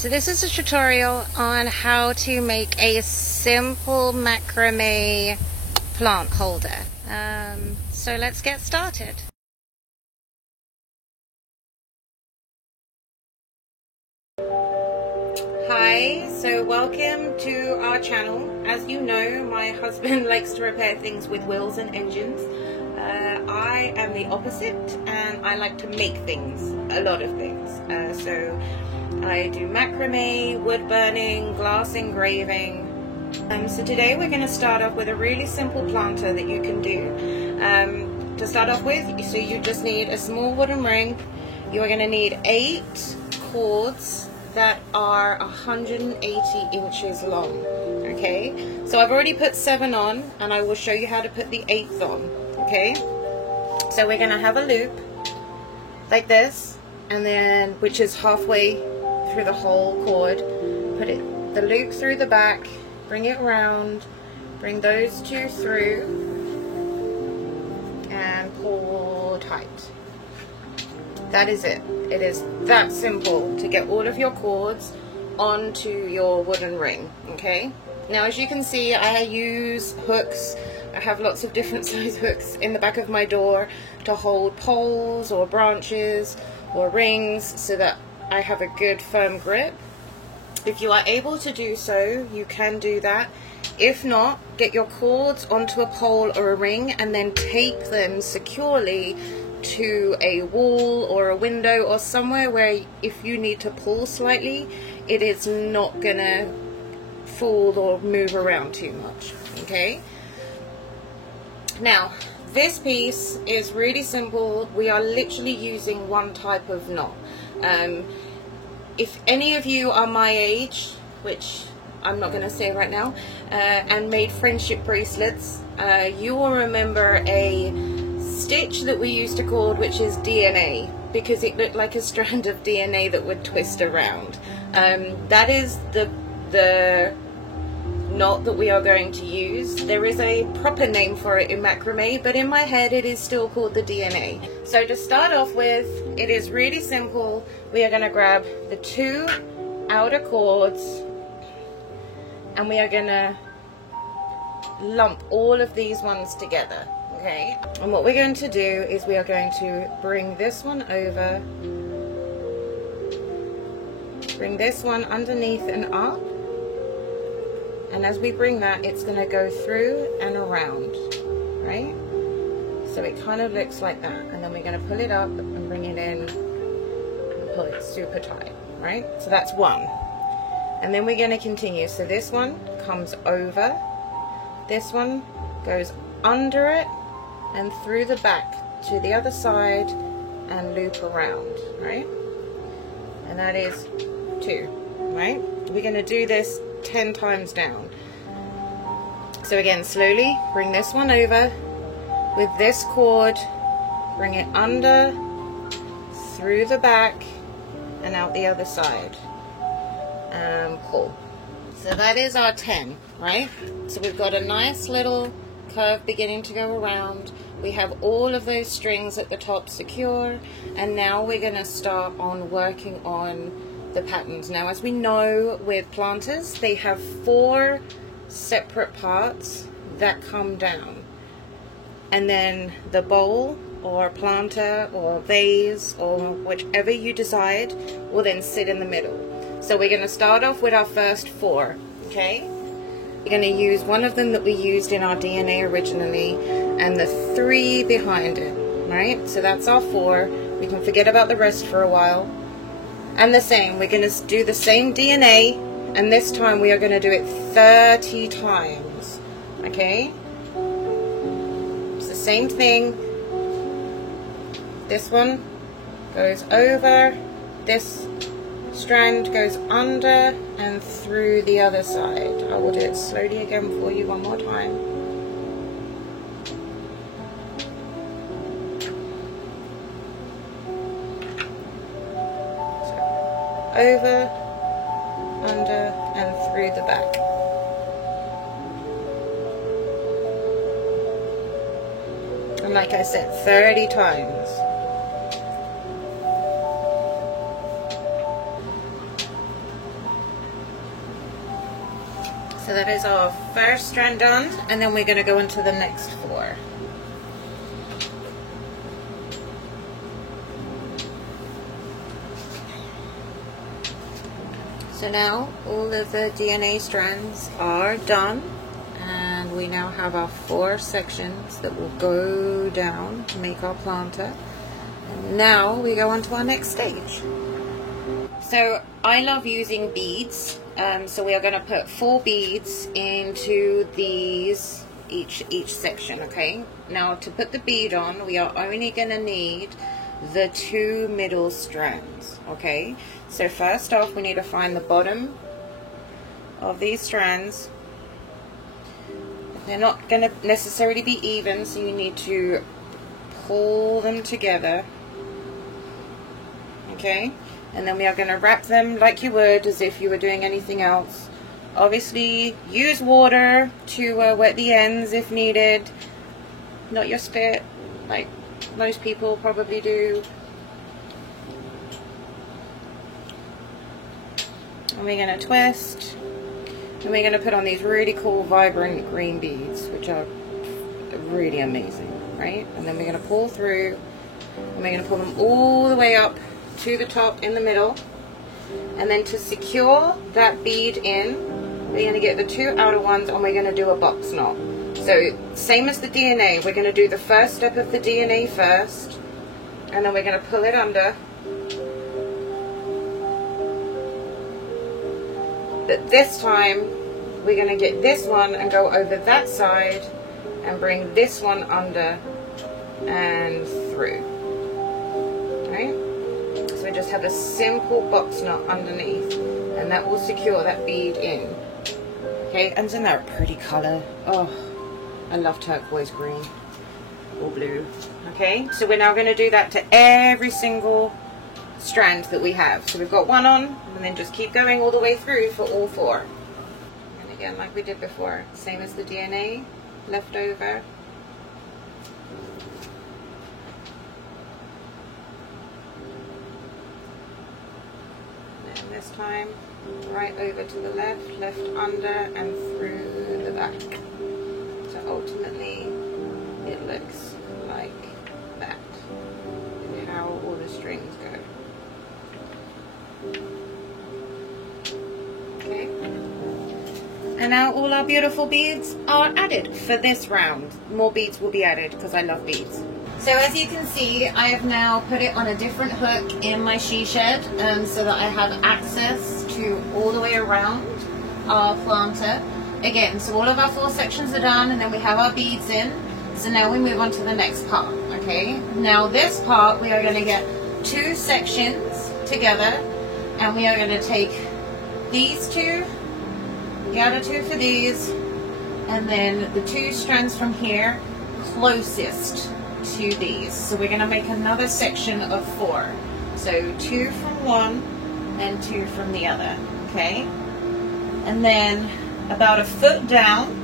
So this is a tutorial on how to make a simple macrame plant holder. So let's get started. Hi, so welcome to our channel. As you know, my husband likes to repair things with wheels and engines. I am the opposite, and I like to make things, a lot of things. So I do macrame, wood burning, glass engraving. So today we're going to start off with a really simple planter that you can do. To start off with, so you just need a small wooden ring. You're going to need 8 cords that are 180 inches long. Okay, so I've already put 7 on, and I will show you how to put the 8th on. Okay, so we're going to have a loop like this, and then which is halfway through the whole cord. Put the loop through the back, bring it around, bring those 2 through, and pull tight. That is it. It is that simple to get all of your cords onto your wooden ring. Okay, now as you can see, I use hooks. I have lots of different size hooks in the back of my door to hold poles or branches or rings so that I have a good firm grip. If you are able to do so, you can do that. If not, get your cords onto a pole or a ring and then tape them securely to a wall or a window or somewhere where if you need to pull slightly, it is not gonna fall or move around too much. Okay, now this piece is really simple. We are literally using one type of knot. If any of you are my age, which I'm not going to say right now, and made friendship bracelets, you will remember a stitch that we used to call, which is DNA, because it looked like a strand of DNA that would twist around. That is the knot that we are going to use. There is a proper name for it in macrame, but in my head it is still called the DNA. So to start off with, it is really simple. We are going to grab the 2 outer cords and we are going to lump all of these ones together. Okay, and what we're going to do is we are going to bring this one over, bring this one underneath and up, and as we bring that, it's going to go through and around, right? So it kind of looks like that, and then we're going to pull it up and bring it in and pull it super tight, right? So that's one, and then we're going to continue. So this one comes over, this one goes under it and through the back to the other side and loop around, right? And that is 2, right? We're going to do this 10 times down. So again, slowly bring this one over with this cord, bring it under, through the back and out the other side, and pull. So that is our 10, right? So we've got a nice little curve beginning to go around. We have all of those strings at the top secure, and now we're going to start on working on the patterns. Now, as we know with planters, they have 4 separate parts that come down, and then the bowl or planter or vase or whichever you decide will then sit in the middle. So we're going to start off with our first 4. Okay, we're going to use one of them that we used in our DNA originally and the 3 behind it, right? So that's our 4. We can forget about the rest for a while. And the same, we're going to do the same DNA, and this time we are going to do it 30 times. Okay, it's the same thing. This one goes over, this strand goes under and through the other side. I will do it slowly again for you one more time. So, over, under and through the back. And like I said, 30 times. So that is our first strand done, and then we're going to go into the next 4. So now all of the DNA strands are done, and we now have our 4 sections that will go down to make our planter. And now we go on to our next stage. So I love using beads, so we are going to put 4 beads into these each section. Okay, now to put the bead on, we are only going to need the 2 middle strands. Okay, so first off we need to find the bottom of these strands. They're not going to necessarily be even, so you need to pull them together. Okay, and then we are going to wrap them like you would as if you were doing anything else. Obviously use water to wet the ends if needed, not your spit like most people probably do. And we're going to twist, and we're going to put on these really cool vibrant green beads, which are really amazing, right? And then we're going to pull through, and we're going to pull them all the way up to the top in the middle. And then to secure that bead in, we're going to get the 2 outer ones, and we're going to do a box knot. So same as the DNA, we're going to do the first step of the DNA first, and then we're going to pull it under. But this time we're going to get this one and go over that side and bring this one under and through. Right? So we just have a simple box knot underneath, and that will secure that bead in. Okay, and isn't that a pretty colour? Oh, I love turquoise green or blue. Okay, so we're now going to do that to every single strand that we have. So we've got 1 on, and then just keep going all the way through for all 4. And again, like we did before, same as the DNA, left over. And then this time, right over to the left, left under, and through the back. So ultimately, it looks like that, and how all the strings go. Okay, and now all our beautiful beads are added for this round. More beads will be added because I love beads. So as you can see, I have now put it on a different hook in my she shed, so that I have access to all the way around our planter. Again, so all of our 4 sections are done, and then we have our beads in. So now we move on to the next part. Okay, now this part we are going to get 2 sections together, and we are going to take these 2, the other 2 for these, and then the 2 strands from here closest to these. So we're going to make another section of 4. So 2 from one and 2 from the other. Okay, and then about 1 foot down,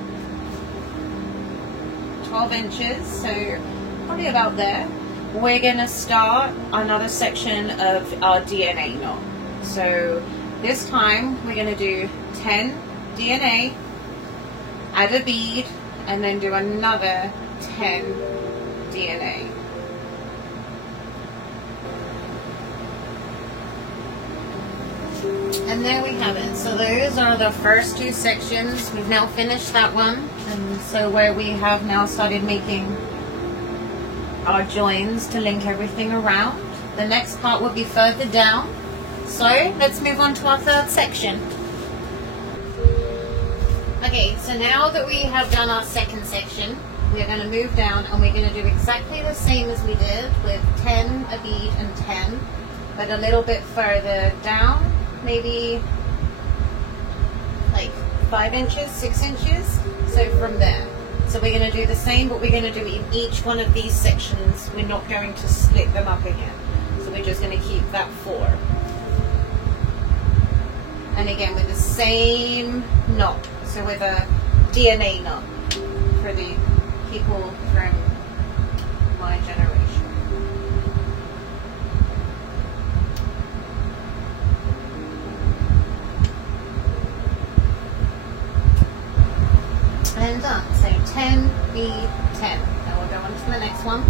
12 inches, so probably about there, we're going to start another section of our DNA knot. So this time we're going to do 10 DNA, add a bead, and then do another 10 DNA. And there we have it. So those are the first 2 sections. We've now finished that one, and so where we have now started making our joins to link everything around. The next part will be further down. So let's move on to our 3rd section. Okay, so now that we have done our 2nd section, we're going to move down, and we're going to do exactly the same as we did with 10, a bead, and 10, but a little bit further down, maybe like 5 inches, 6 inches, so from there. So we're going to do the same, but we're going to do in each one of these sections. We're not going to split them up again. So we're just going to keep that 4. And again with the same knot, so with a DNA knot for the people from my generation. 10 done. So 10, bead, 10. Now we'll go on to the next one.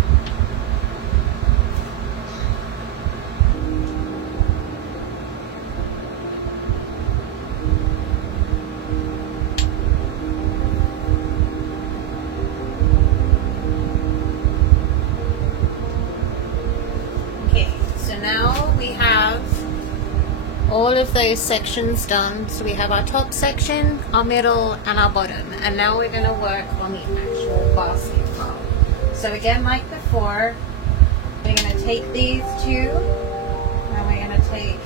Now we have all of those sections done. So we have our top section, our middle, and our bottom. And now we're going to work on the actual basket part. So again, like before, we're going to take these two, and we're going to take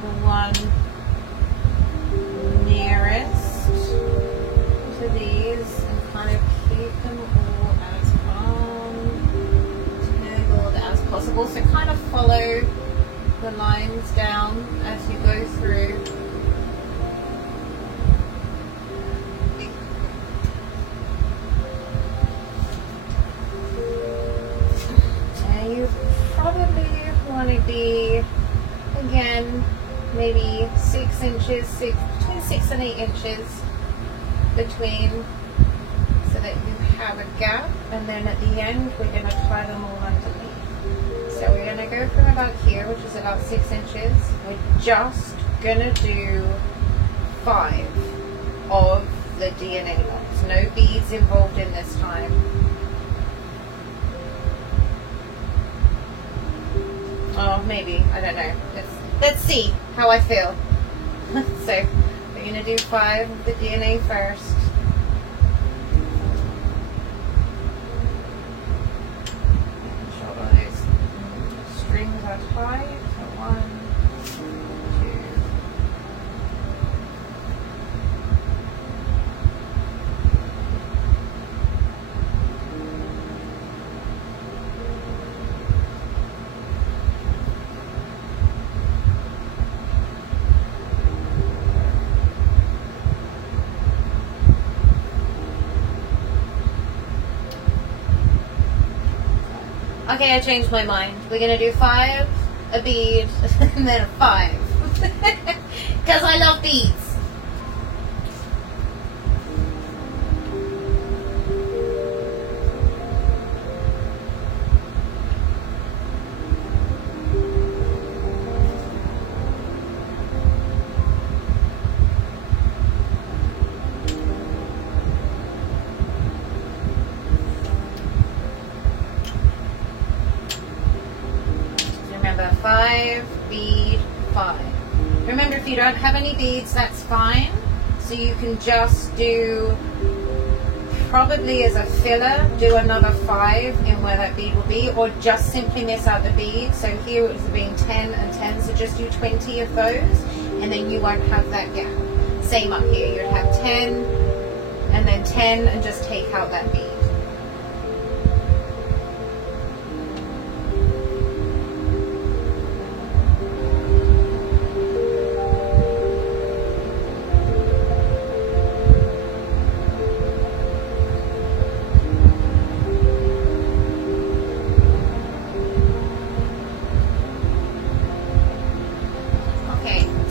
the one nearest to these and kind of keep them all as as possible. So kind of follow the lines down as you go through. And you probably want to be, again, maybe 6 inches, between 6 and 8 inches between, so that you have a gap, and then at the end we're going to tie them all underneath. So we're going to go from about here, which is about 6 inches. We're just going to do 5 of the DNA knots. No beads involved in this time. Oh, maybe. I don't know. Let's see how I feel. So we're going to do 5 of the DNA first. Strings are tied, so 1, 2. Okay, I changed my mind. We're going to do 5, a bead, and then a 5. Because I love beads. Remember, 5, bead, 5. Remember, if you don't have any beads, that's fine. So you can just do, probably as a filler, do another 5 in where that bead will be, or just simply miss out the bead. So here it was being 10 and 10, so just do 20 of those, and then you won't have that gap. Same up here, you'd have 10, and then 10, and just take out that bead.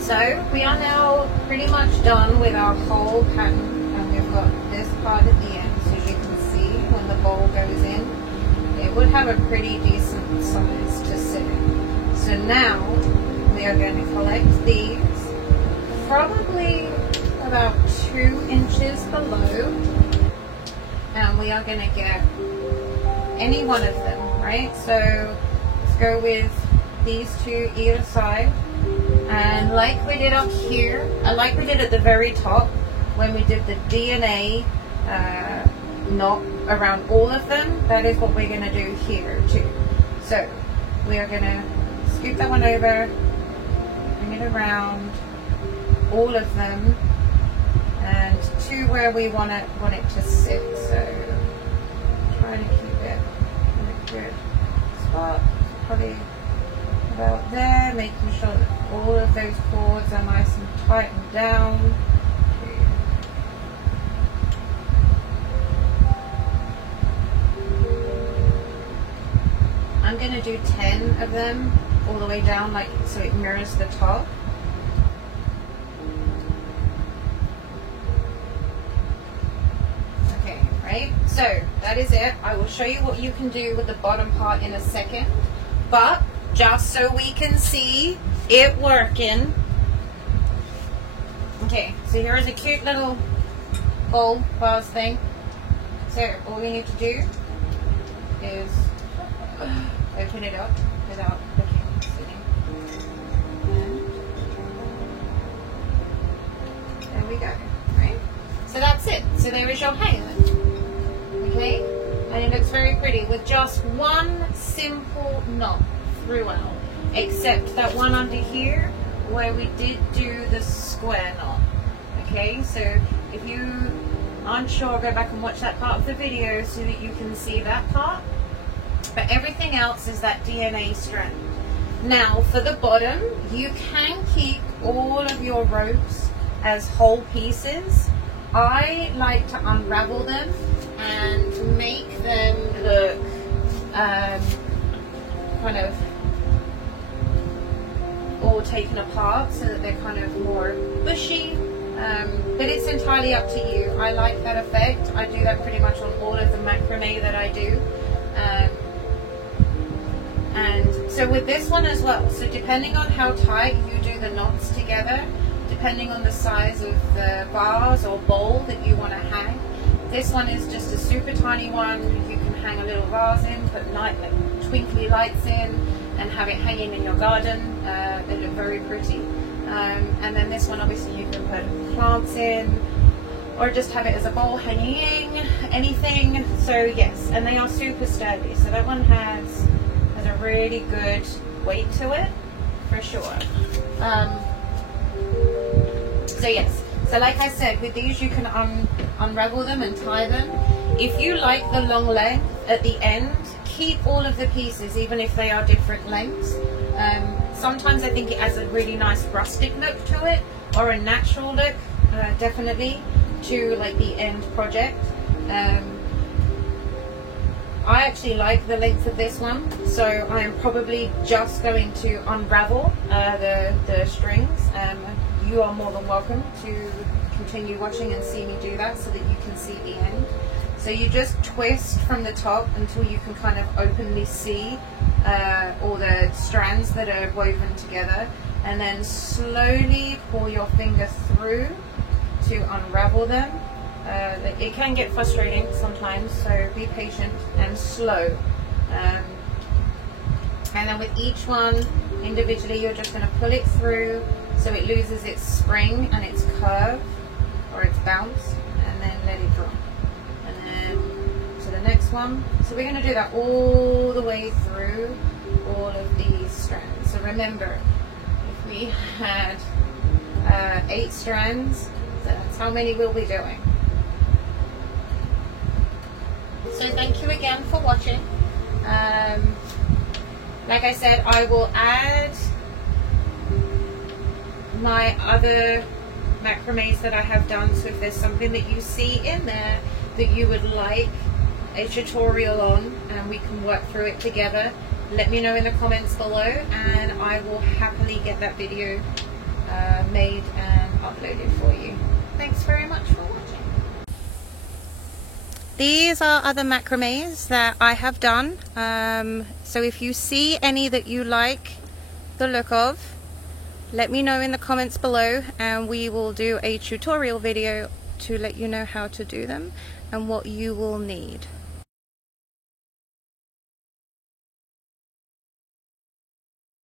So we are now pretty much done with our whole pattern, and we've got this part at the end, so as you can see when the bowl goes in, it would have a pretty decent size to sit in. So now we are going to collect these probably about 2 inches below, and we are going to get any one of them, right? So let's go with these 2 either side. And like we did up here, and like we did at the very top when we did the DNA knot around all of them, that is what we're going to do here too. So we are going to scoop that one over, bring it around all of them, and to where we want it to sit. So try to keep it in a good spot, probably about there, making sure that all of those cords are nice and tightened down. I'm going to do 10 of them all the way down, like so it mirrors the top. So that is it. I will show you what you can do with the bottom part in a second, but just so we can see it working. Okay, so here is a cute little bowl vase thing. So all we need to do is open it up without looking sitting. And there we go, right? So that's it. So there is your hanger. Okay? And it looks very pretty with just one simple knot throughout, except that one under here where we did do the square knot. Okay, so if you aren't sure, go back and watch that part of the video so that you can see that part. But everything else is that DNA strand. Now for the bottom, you can keep all of your ropes as whole pieces. I like to unravel them and make them look kind of all taken apart so that they're kind of more bushy. But it's entirely up to you. I like that effect. I do that pretty much on all of the macrame that I do. And so with this one as well, so depending on how tight you do the knots together, depending on the size of the vase or bowl that you want to hang, this one is just a super tiny one. You can hang a little vase in, put like twinkly lights in, and have it hanging in your garden. They look very pretty. And then this one, obviously, you can put plants in, or just have it as a bowl hanging, anything. So yes, and they are super sturdy. So that one has a really good weight to it, for sure. So yes, so like I said, with these you can unravel them and tie them. If you like the long length at the end, keep all of the pieces, even if they are different lengths. Sometimes I think it has a really nice rustic look to it, or a natural look, definitely, to like the end project. I actually like the length of this one, so I am probably just going to unravel the strings. You are more than welcome to continue watching and see me do that so that you can see the end. So you just twist from the top until you can kind of openly see all the strands that are woven together, and then slowly pull your finger through to unravel them. It can get frustrating sometimes, so be patient and slow. And then with each one individually, you're just going to pull it through so it loses its spring and its curve or its bounce, and then let it drop. And then to the next one. So we're going to do that all the way through all of these strands. So remember, if we had 8 strands, that's how many we'll be doing. So thank you again for watching. Like I said, I will add my other macrames that I have done, so if there's something that you see in there that you would like a tutorial on and we can work through it together, let me know in the comments below and I will happily get that video made and uploaded for you. Thanks very much for watching. These are other macrames that I have done. So if you see any that you like the look of, let me know in the comments below and we will do a tutorial video to let you know how to do them and what you will need.